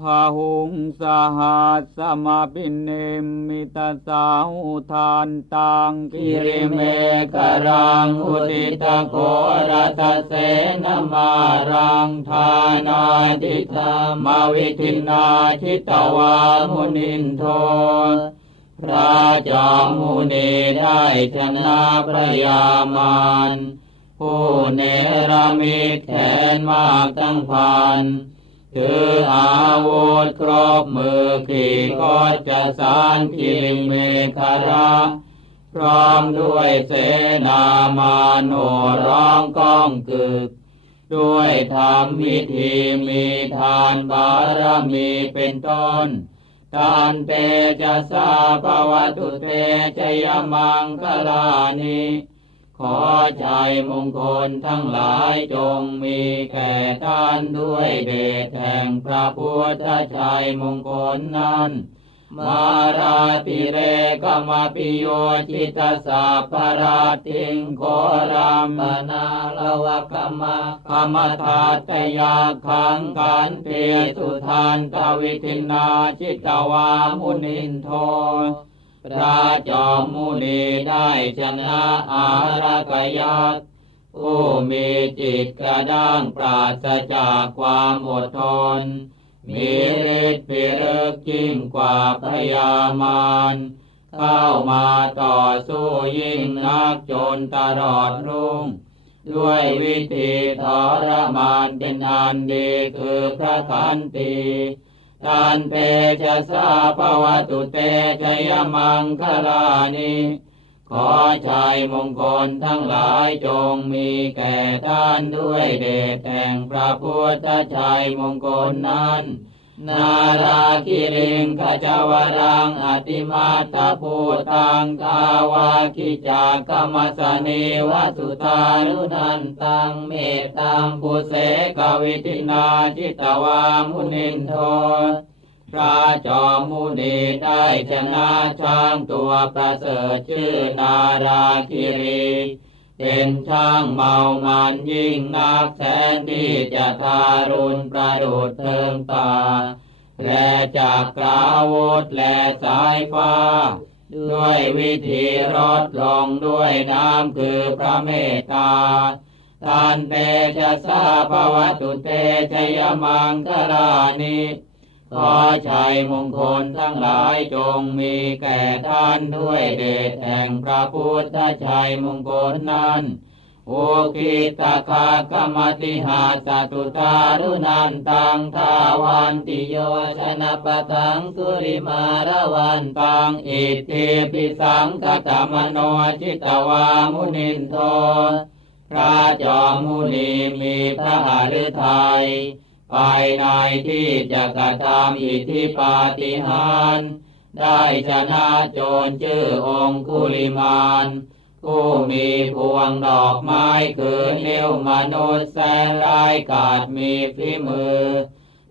พาหุงสหัสสมาปินเนมิตาสาหุทานตังกิริเมกรังอุติตะโกรัตเสนมารังทานาทิธรรมาวิทินาชิตวามุนินโทพระจอมมุนีได้ชนะพระยามารผู้เนรมิตแขนมากทั้งพัน ถืออาวุธครบมือขี่ก็จะสารคิริเมฆระพร้อมด้วยเสนามาโนร้องก้องกึก ด้วยธรรมวิธีมีทานบารมีเป็นต้นทานเตจะสาภวตุเตชยมังคลานิ ขอใจมงคลทั้งหลายจงมีแก่ท่านด้วยเดชแห่งพระพุทธชัยมงคลนั้น มาราติเรกมาปิโยจิตาสาปราติงโครามนาลวะกมะกมทาตยาขังการเตียสุทานกวิทินาจิตวามุนินโท พระจอมมุนีได้ชนะอารักยักษ์ผู้มีจิตกระด้างปราศจากความอดทน มีฤทธิ์พิรึกยิ่งกว่าพยามารเข้ามาต่อสู้ยิ่งนักจนตลอดรุ่ง ด้วยวิธีทรมานเป็นอันดีคือพระขันตี ทานเตจะสาภวตุเตชยมังคลานิขอชัยมงคลทั้งหลายจงมีแก่ท่านด้วยเดชแห่งพระพุทธชัยมงคลนั้น นาราคิริงขจาวรังอติมาตาภูตังทาวาคิจากรรมสเนวสุตานุนันตังเมตตังปุเสกวิตินาจิตวามุนินโทพระจอมมุนีได้ชนะช้างตัวประเสริฐชื่อนาราคิรี เป็นช่างเมามันยิ่งนักแสนที่จะทารุณประดุดเทิงตา และจากกราวุธและสายฟ้า ด้วยวิธีรดลงด้วยน้ำคือพระเมตตาทานเตชะสาภวตุเตชยมังคลานิ ขอชัยมงคลทั้งหลายจงมีแก่ท่านด้วยเดชแห่งพระพุทธชัยมงคลนั้นโอคิตาคากมติหาสตุตารุนันตังทาวันติโยชนะปะตังสุริมาระวันตังอิทิปิสังกตมโนจิตวามุนินโทพระจอมมุนีมีพระหฤทัย ภายในที่จะกระทำอิทธิปาฏิหารได้ชนะโจรชื่อองคุลิมานผู้มีพวงดอกไม้คือนิ้วมนุษย์แสนร้ายกาจมีฝีมือ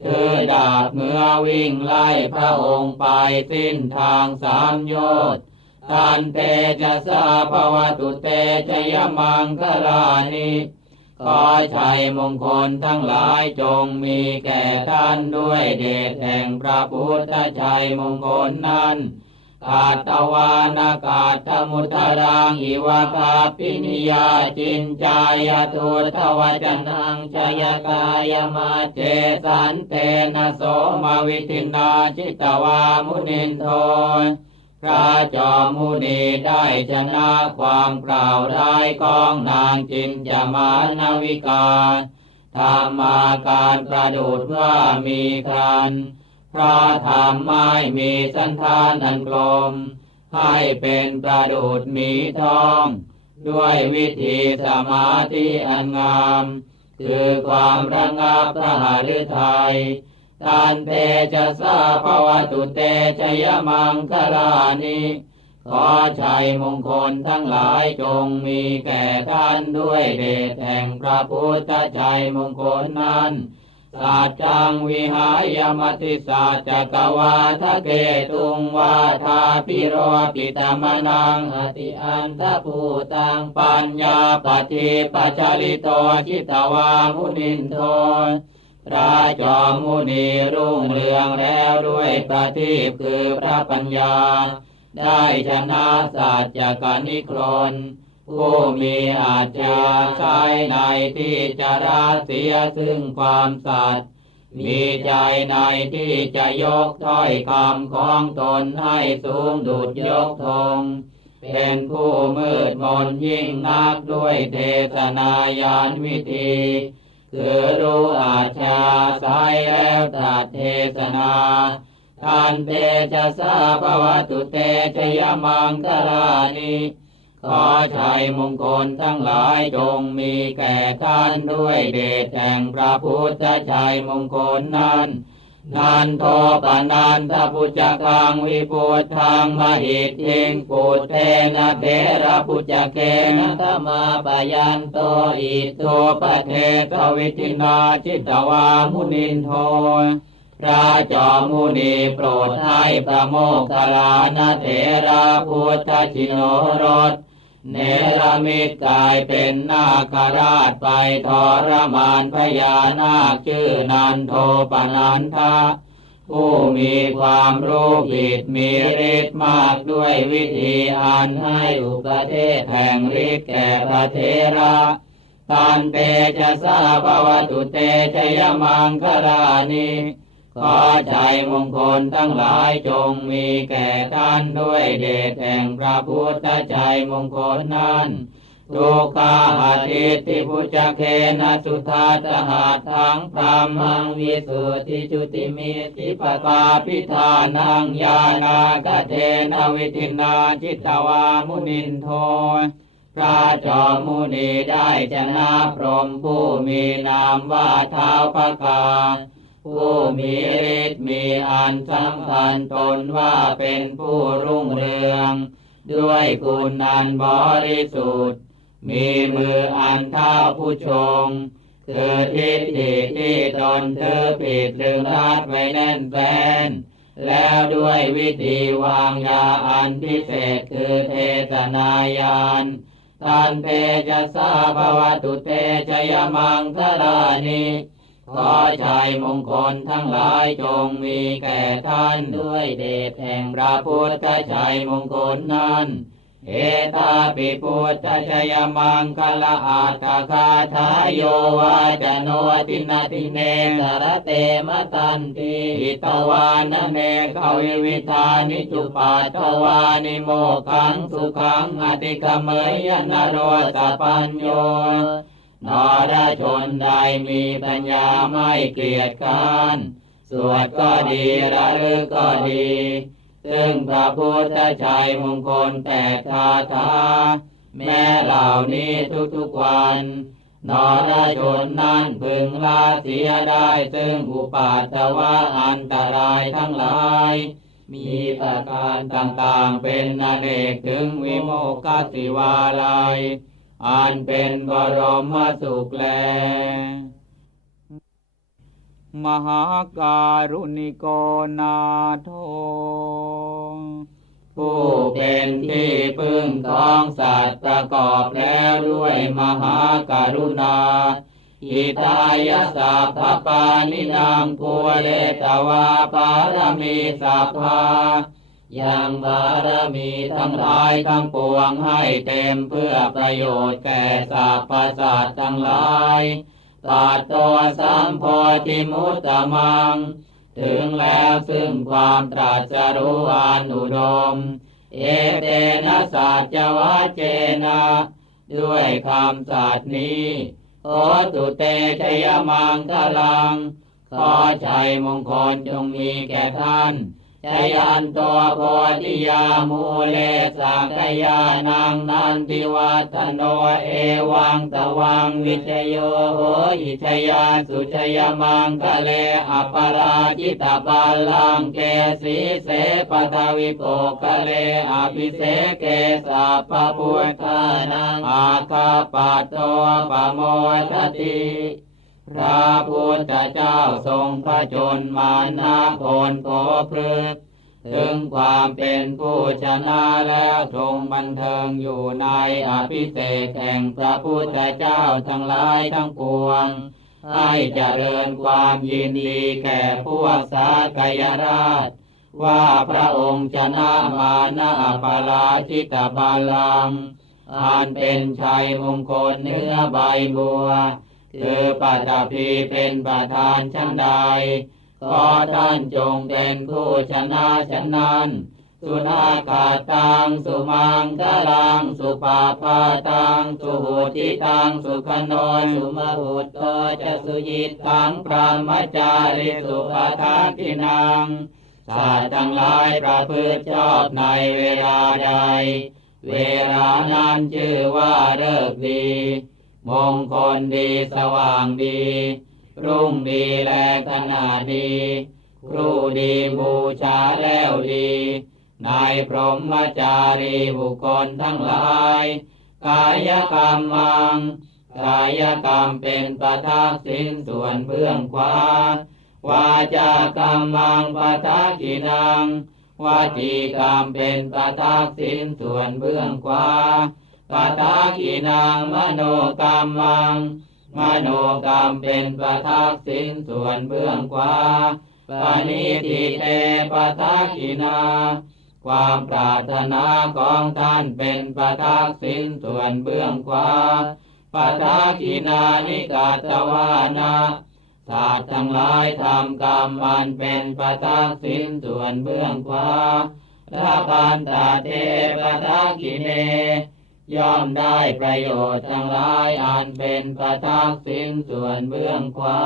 ถือดาบเมื่อวิ่งไล่พระองค์ไปสิ้นทางสามโยชน์ทันเตจะสาภวตุเตชยมังคลานิ ขอชัยมงคลทั้งหลายจงมีแก่ท่านด้วยเดชแห่งพระพุทธชัยมงคลนั้นกาตวานากาตมุตรังอิวะคาปินิยาจินจายตุทวจันังชยกายมาเจสันเตนะโสมาวิทินาจิตวามุนินโท พระจอมมุนีได้ชนะความกล่าวร้ายของนางจินจามานวิกาทำมาการประดุดว่ามีครันพระธรรมไม่มีสันทานอันกลม ให้เป็นประดุดมีทอง ด้วยวิธีสมาธิอันงาม คือความระงับพระหฤทัย ทานเตจะสาภวตุเตชยมังคลานิขอชัยมงคลทั้งหลายจงมีแก่ท่านด้วยเดชแห่งพระพุทธชัยมงคลนั้นสัจจังวิหายมติสัจจกวาทะเกตุงวาทาปิโรปิตมนังอติอันทภูตังปัญญาปฏิปัจจลิโตชิตวามุนินโท พระจอมมุนีรุ่งเรืองแล้วด้วยประทีปคือพระปัญญา ได้ชนะสัจจกนิครนผู้มีอาจจะใช้ในที่จะราเสียซึ่งความสัตย์มีใจในที่จะยกถ้อยคำของตนให้สูงดุดยกธงเป็นผู้มืดมนยิ่งนักด้วยเทศนายานวิธี คือรู้อาชาสายแล้วตรัสเทศนาทานเตจะสาภวตุเตชยมังคลานิขอชัยมงคลทั้งหลายจงมีแก่ท่านด้วยเดชแห่งพระพุทธชัยมงคลนั้น นันโทปนันทปุจจกังวิปุตทังมหิตทิงปุตเทนะเทระปุจจเกนะธรรมาปยันโตอิโตปเทตวิทินาจิตตวามุนินโทพระจอมุนีโปรดให้พระโมคคัลลานะเถระพุทธชิโนรส เนรมิตกายเป็นนาคราชไปทรมานพญานาคชื่อนันโทปนันทะผู้มีความรู้ผิดมีฤทธิ์มากด้วยวิธีอันให้อุปเทศแห่งฤทธิ์แก่พระเทระตันเตจะสาภวตุเตชยมังคลานิ ขอใจมงคลทั้งหลายจงมีแก่ท่านด้วยเดชแห่งพระพุทธใจมงคลนั้นทุกขาอาทิตติพุจเคนะสุทาตหาทังพรามังวิสุทธิจุติมิติปกาพิธานังญาณากเทนวิทินาจิตตวามุนินโทพระจอมมุนีได้ชนะพรหมผู้มีนามว่าเท้าพระกา ผู้มีฤทธิ์มีอันสำคัญตนว่าเป็นผู้รุ่งเรือง ด้วยคุณอันบริสุทธิ์ มีมืออันเท่าผู้ชง คือทิฏฐิที่ตนเธอผิดลึงรัดไว้แน่นแฟน แล้วด้วยวิธีวางยาอันพิเศษคือเทศนายานทันเตจะสาภวตุเตชยมังคลานิ ขอชัยมงคลทั้งหลายจงมีแก่ท่านด้วยเดชแห่งพระพุทธชัยมงคลนั้นเอตาปิพุทธชยมังคลาอาตคาทายโยวาจโนตินาติเนสรเตมตันติหิตวานเนกวิวิธานิจุปัตวานิโมขังสุขังอติกเมยนโรสปัญโย นรชนใดมีปัญญาไม่เกลียดค้านสวดก็ดีระลึกก็ดี ซึ่งพระพุทธชัยมงคลแตกคาถาแม้เหล่านี้ทุกๆวันนรชนนั้นพึงละเสียได้ซึ่งอุปาทวะอันตรายทั้งหลาย มีประการต่างๆเป็นอเนกถึงวิโมกขสิวาลัย อันเป็นบรมสุขแล มหาการุณิโกนาโทผู้เป็นที่พึ่งของสัตว์ประกอบแล้วด้วยมหาการุณาอิทายาสัพพปานินางภูเลตวาปารมีสัพพา ยังบารมีทั้งหลายทั้งปวงให้เต็มเพื่อประโยชน์แก่สรรพสัตว์ทั้งหลายตัดตัวสัมโพธิมุตตมัง ถึงแล้วซึ่งความตรัสรู้อานุดม เอเตนะสัจวัเจนะ ด้วยคำสัตย์นี้โอตุเตชยมังคลัง ขอชัยมงคลจงมีแก่ท่าน ชยันตัวโพธิยามูเลสักยานังนันทิวัตโนเอวังตวังวิชโยโหอิชยาสุชยมังคะเลอปราจิตาบาลังเกสีเสปทวิโปคะเลอภิเสเกสัพพพุทธานังอาคาปัตโตปโมทติ พระพุทธเจ้าทรงพระชนมานาโคนโผพฤกถึงความเป็นผู้ชนะแล้วทรงบันเทิงอยู่ในอภิเศกแห่งพระพุทธเจ้าทั้งหลายทั้งปวง ให้เจริญความยินดีแก่พวกสากยราช ว่าพระองค์ชนะมานะปาราชิตบาลังอันเป็นชัยมงคลเนื้อใบบัว คือปัตตภีเป็นประธานชั้นใด ขอท่านจงเป็นผู้ชนะฉันนั้น สุนาคาตัง สุมังคลัง สุปาปาตัง สุหุติตัง สุขโนสุมหุตโตจะสุยิตตังพระมจาริสุปทากินังสัตว์ทั้งหลายประพฤติชอบในเวลาใด เวลานั้นชื่อว่าเลิกดี มงคลดีสว่างดี รุ่งดีแลขนาดดี ครูดีบูชาแล้วดีนายพรหมจารีบุคคลทั้งหลาย กายกรรมมังกายกรรมเป็นประทักษิณส่วนเบื้องขวาวาจากรรมังปะทะกินังวาจีกรรมเป็นปะทักษิณส่วนเบื้องขวา ปะทะกินังมโนกรรมัง มโนกรรมเป็นปะทักษิณส่วนเบื้องขวาปณิทิเตปะทะกินาความปรารถนาของท่านเป็นปะทักษิณส่วนเบื้องขวาปะทะกินานิกาตวานาศาสตว์ทั้งหลายทำกรรมมันเป็นปะทักษิณส่วนเบื้องขวาถ้าพันตาเทปะทักกิเน ย่อมได้ประโยชน์ทั้งหลายอันเป็นปะทักษิณส่วนเบื้องขวา